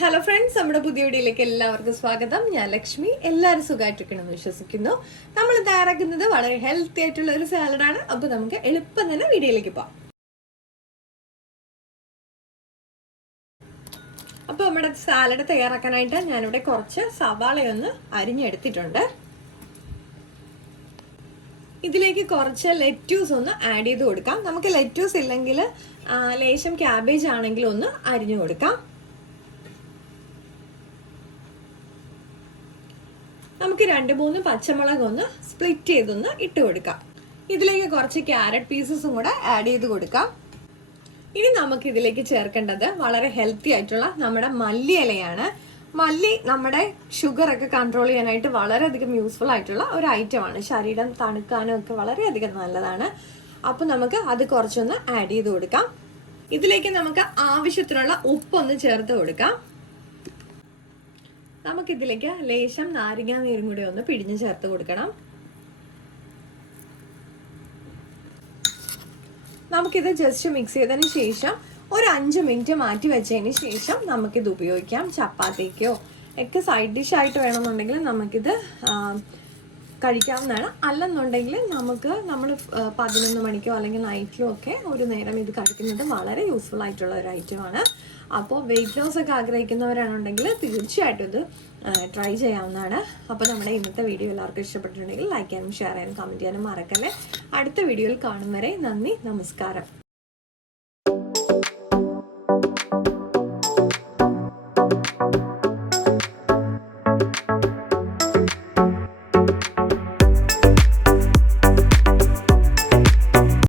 Hello friends, നമ്മുടെ പുതിയ വീഡിയോയിലേക്ക് എല്ലാവർക്കും സ്വാഗതം. ഞാൻ ലക്ഷ്മി. എല്ലാവരും സുഖമായിട്ടിരിക്കണമെന്ന് വിശ്വസിക്കുന്നു. നമ്മൾ തയ്യാറാക്കുന്നത് വളരെ ഹെൽത്തി ആയിട്ടുള്ള ഒരു സാലഡാണ്. അപ്പോൾ നമുക്ക് എളുപ്പം തന്നെ വീഡിയോയിലേക്ക് പോകാം. അപ്പോൾ നമ്മുടെ സാലഡ് തയ്യാറാക്കാനായിട്ട് ഞാനിവിടെ കുറച്ച് സവാളയൊന്ന് അരിഞ്ഞെടുത്തിട്ടുണ്ട്. ഇതിലേക്ക് കുറച്ച് ലെറ്റ്യൂസ് ഒന്ന് ആഡ് ചെയ്ത് കൊടുക്കാം. നമുക്ക് ലെറ്റ്യൂസ് ഇല്ലെങ്കിൽ ലേശം ക്യാബേജ് ആണെങ്കിൽ ഒന്ന് അരിഞ്ഞു കൊടുക്കാം. നമുക്ക് 2-3 പച്ചമുളക് ഒന്ന് സ്പ്ലിറ്റ് ചെയ്തൊന്ന് ഇട്ട് കൊടുക്കാം. ഇതിലേക്ക് കുറച്ച് ക്യാരറ്റ് പീസസും കൂടെ ആഡ് ചെയ്ത് കൊടുക്കാം. ഇനി നമുക്ക് ഇതിലേക്ക് ചേർക്കേണ്ടത് വളരെ ഹെൽത്തി ആയിട്ടുള്ള നമ്മുടെ മല്ലി ഇലയാണ്. മല്ലി നമ്മുടെ ഷുഗർ ഒക്കെ കൺട്രോൾ ചെയ്യാനായിട്ട് വളരെയധികം യൂസ്ഫുൾ ആയിട്ടുള്ള ഒരു ഐറ്റമാണ്. ശരീരം തണുക്കാനും ഒക്കെ വളരെയധികം നല്ലതാണ്. അപ്പോൾ നമുക്ക് അത് കുറച്ചൊന്ന് ആഡ് ചെയ്ത് കൊടുക്കാം. ഇതിലേക്ക് നമുക്ക് ആവശ്യത്തിനുള്ള ഉപ്പൊന്ന് ചേർത്ത് കൊടുക്കാം. നമുക്കിതിലേക്ക് ലേശം നാരങ്ങാ നീരും കൂടി ഒന്ന് പിഴിഞ്ഞ് ചേർത്ത് കൊടുക്കണം. നമുക്കിത് ജസ്റ്റ് മിക്സ് ചെയ്തതിന് ശേഷം ഒരു 5 മിനിറ്റ് മാറ്റി വെച്ചതിന് ശേഷം നമുക്കിത് ഉപയോഗിക്കാം. ചപ്പാത്തിക്കോ ഒക്കെ സൈഡ് ഡിഷ് ആയിട്ട് വേണമെന്നുണ്ടെങ്കിൽ നമുക്കിത് കഴിക്കാവുന്നതാണ്. അല്ലെന്നുണ്ടെങ്കിൽ നമ്മൾ 11 മണിക്കോ അല്ലെങ്കിൽ നൈറ്റിലോ ഒക്കെ ഒരു നേരം ഇത് കഴിക്കുന്നത് വളരെ യൂസ്ഫുൾ ആയിട്ടുള്ള ഒരു ഐറ്റമാണ്. അപ്പോൾ വെയിറ്റ് ലോസ് ഒക്കെ ആഗ്രഹിക്കുന്നവരാണെന്നുണ്ടെങ്കിൽ തീർച്ചയായിട്ടും ഇത് ട്രൈ ചെയ്യാവുന്നതാണ്. അപ്പോൾ നമ്മുടെ ഇന്നത്തെ വീഡിയോ എല്ലാവർക്കും ഇഷ്ടപ്പെട്ടിട്ടുണ്ടെങ്കിൽ ലൈക്ക് ചെയ്യാനും ഷെയർ ചെയ്യാനും കമൻറ്റ് ചെയ്യാനും മറക്കല്ലേ. അടുത്ത വീഡിയോയിൽ കാണും വരെ നന്ദി, നമസ്കാരം.